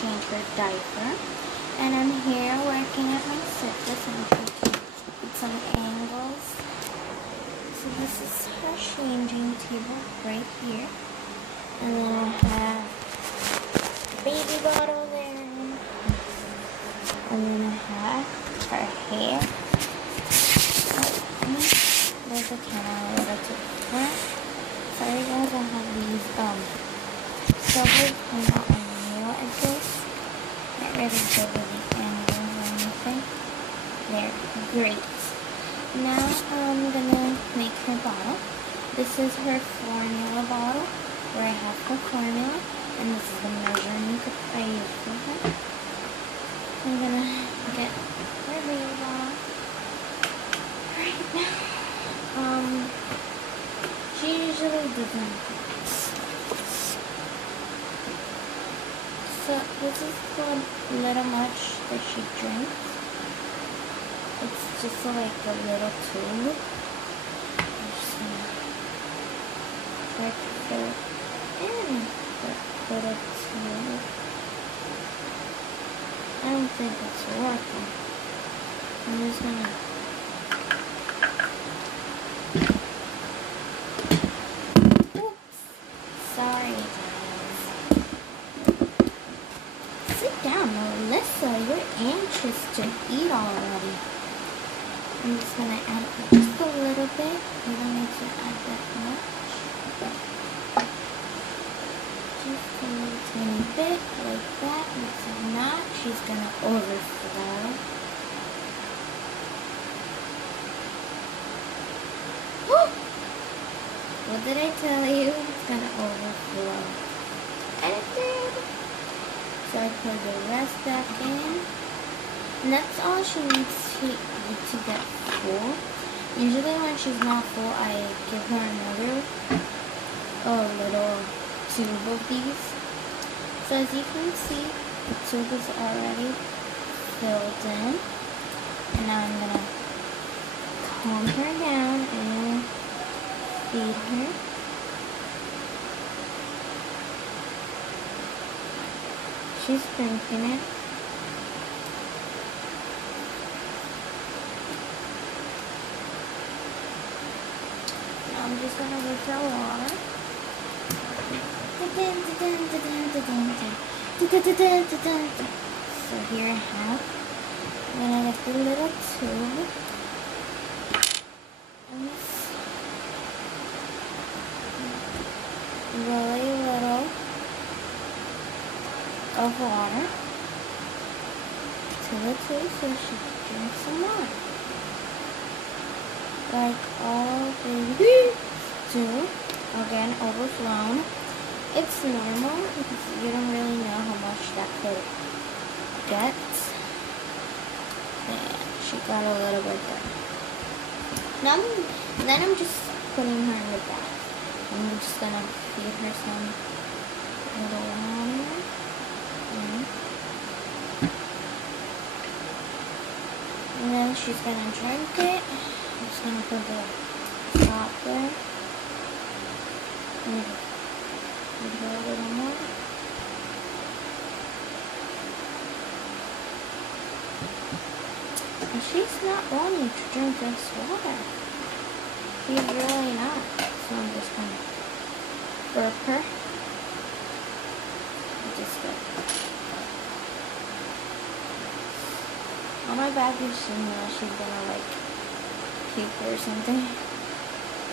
change her diaper. And I'm here working at my surface and I'm trying to get some angles. So this is her changing table right here. And then I have a baby bottle there. And then I have her hair. There's a camera a little too far. Sorry guys, I have these silvers and not real at this. Not really good with the angles or anything. They're great. Now I'm gonna make her bottle. This is her formula bottle where I have her formula, and this is the measuring cup I use for her. I'm gonna get her baby bottle right now. She usually doesn't. So this is the little much that she drinks. It's just like a little tube. I'm just gonna try to fill it in the little tube. I don't think it's working. I'm just gonna sorry, guys. Sit down, Melissa. You're anxious to eat already. I'm just going to add just a little bit. You don't need to add that much. Just a little tiny bit, like that. If not, she's going to overflow. What did I tell you? It's going to overflow. And it did. So I put the rest back in. And that's all she needs to get full. Usually when she's not full, I give her another little tube of these. So as you can see, the tube is already filled in. And now I'm going to calm her down and feed her. She's drinking it. Now I'm just gonna get her water. So here I have. I'm gonna get the little tube. Really little of water to the tube so she can drink some more. Like all babies do. Again, overflown. It's normal because you don't really know how much that could get. And she got a little bit there. Now, then I'm just putting her in the bath. I'm just gonna feed her some little water. And then she's gonna drink it. I'm just gonna put the top there. And give her a little more. And she's not wanting to drink this water. She's really not. So I'm just gonna burp her. Just go. On my back, you should know she's gonna like puke or something.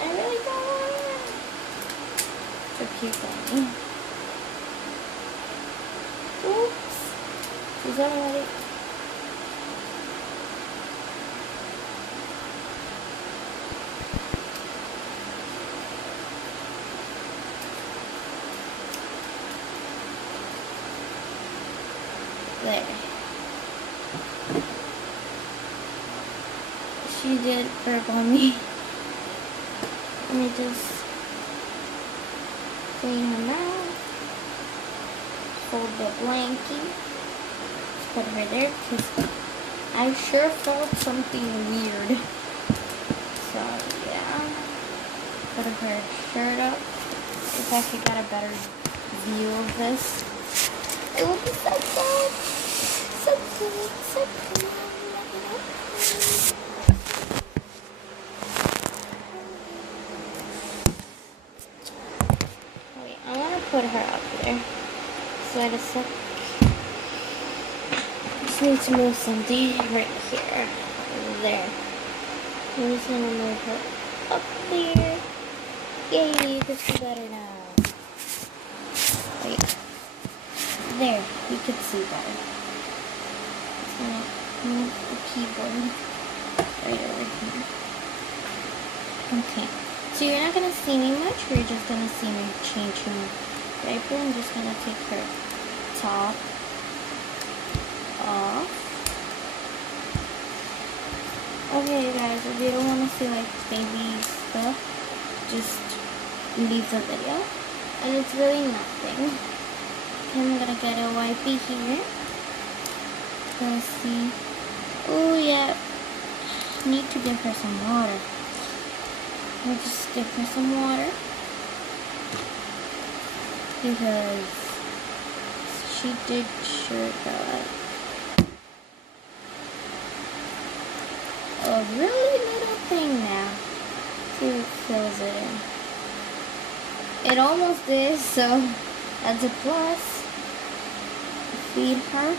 I really don't want her to puke on me. Oops. She's already. There. She did burp on me. Let me just clean her mouth. Fold the blankie. Put her there because I sure felt something weird. So yeah. Put her shirt up. If I could get a better view of this. It would be so good. So good, so good. Wait, I want to put her up there. So wait a sec. Just need to move something right here. There. I'm just gonna move her up there. Yay, you can see better now. Wait. There, you can see better. Just gonna move the keyboard right over here. Okay. So you're not gonna see me much, you're just gonna see me change her diaper. I'm just gonna take her top off. Okay guys, if you don't want to see like baby stuff, just leave the video. And it's really nothing. I'm gonna get a wipey here. Let's see. Oh yeah, need to give her some water. I'll just give her some water because she did sure got a really little thing now. See if it fills it in. It almost is, so that's a plus. Feed her.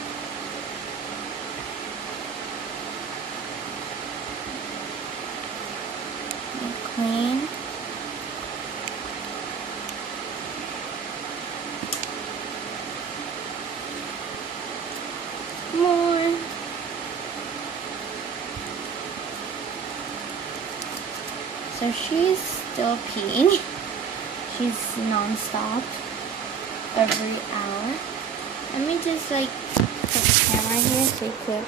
And clean. More. So she's still peeing. She's non-stop every hour. Let me just like put the camera here so you could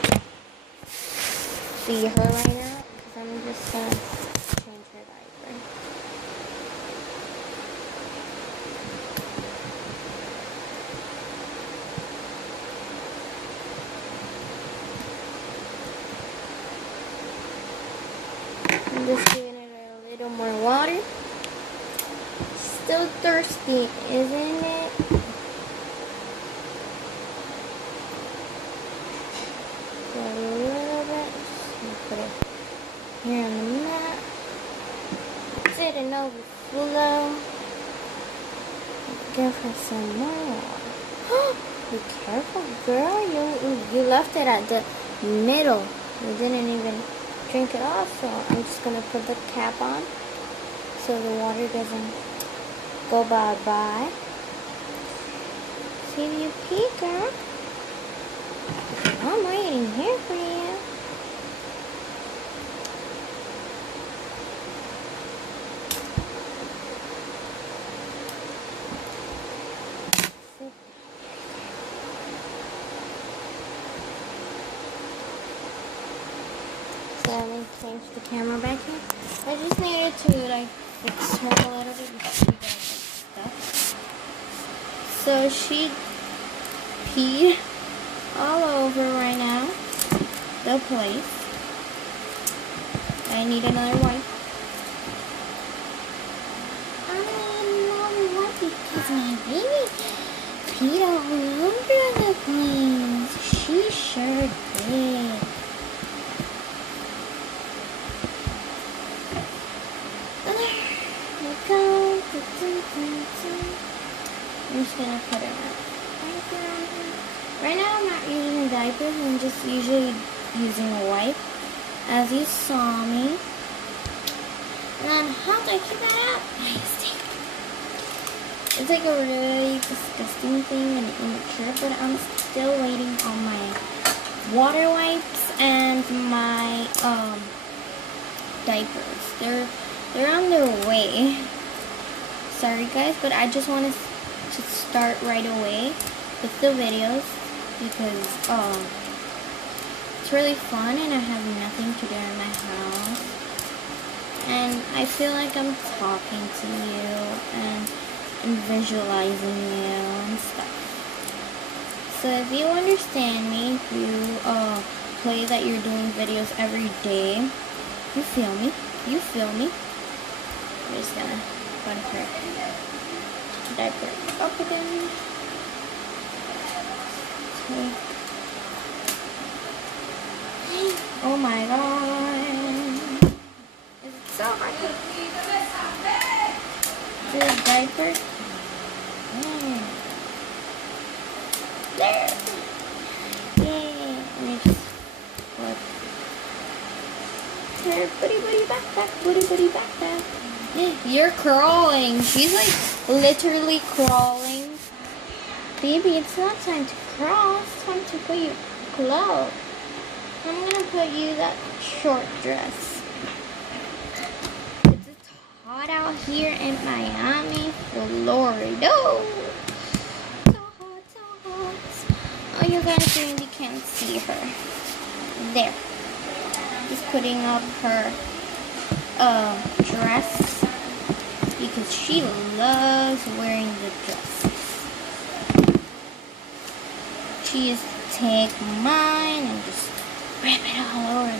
see her right now. Because I'm just gonna change her diaper. I'm just giving it a little more water. Still thirsty, isn't it? A little bit. Just gonna put it here on the mat. That's it, and overflow. Give her some more water. Be careful, girl. You left it at the middle. You didn't even drink it off, so I'm just gonna put the cap on so the water doesn't go bye-bye. See if you pee, girl. I'm waiting here for you. So let me change the camera back here. I just needed to like fix her a little bit because she got stuff. So she peed all over right now the place. I need another wipe. I need another wipe because my baby peed all over the place. She sure did. There we go. I'm just gonna put her right around here. Right now I'm not using diapers, I'm just usually using a wipe, as you saw me. And then how do I keep that up? I use tape. It's like a really disgusting thing and immature, but I'm still waiting on my water wipes and my diapers. They're on their way. Sorry guys, but I just wanted to start right away with the videos because it's really fun and I have nothing to do in my house. And I feel like I'm talking to you and visualizing you and stuff. So if you understand me, if you play that you're doing videos every day, you feel me. You feel me. I'm just gonna put her diaper up again. Okay. Oh my god. Is it so hard to do a diaper? There. Yay. Let me just put her booty backpack. You're crawling. She's like literally crawling. Baby, it's not time to crawl. It's time to put you clothes. I'm gonna put you that short dress. It's hot out here in Miami, Florida. So hot. Oh, you guys maybe can't see her. There. Just putting up her dress because she loves wearing the dresses. She used to take mine and just rip it all over.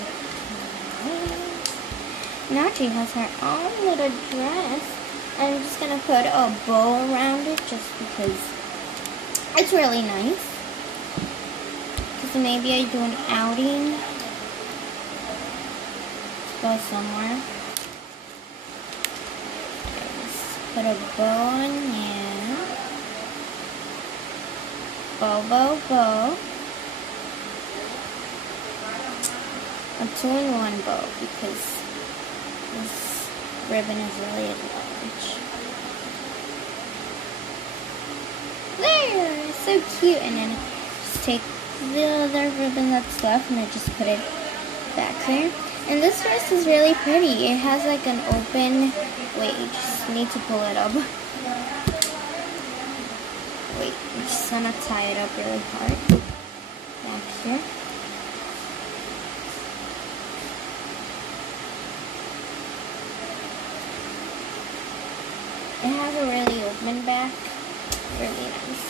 Now she has her own little dress. I'm just gonna put a bow around it just because it's really nice. Because maybe I do an outing. Go somewhere. Just put a bow on here. Bow. A 2-in-1 bow because this ribbon is really large. There! So cute. And then just take the other ribbon that's left and I just put it back there. And this dress is really pretty. It has like an open... Wait, you just need to pull it up. Wait, I'm just gonna tie it up really hard. Back here. It has a really open back. Really nice.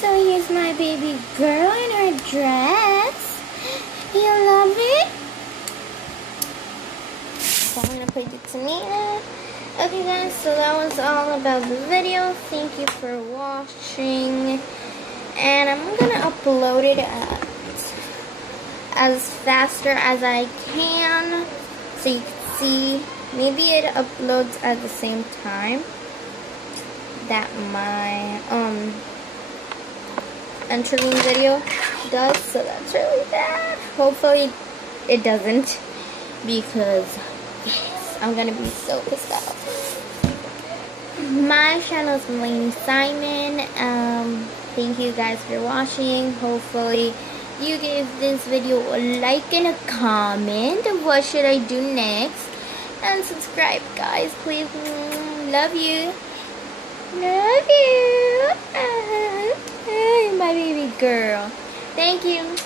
So here's my baby girl in her dress. You love it? So I'm gonna put it to me now. Okay guys, so that was all about the video. Thank you for watching. And I'm gonna upload it as faster as I can. So you can see, maybe it uploads at the same time that my entering video does. So that's really bad. Hopefully it doesn't, because yes, I'm gonna be so pissed off. My channel is Melanie Simon. Thank you guys for watching. Hopefully you gave this video a like and a comment of what should I do next, and subscribe guys, please. Love you. My baby girl. Thank you.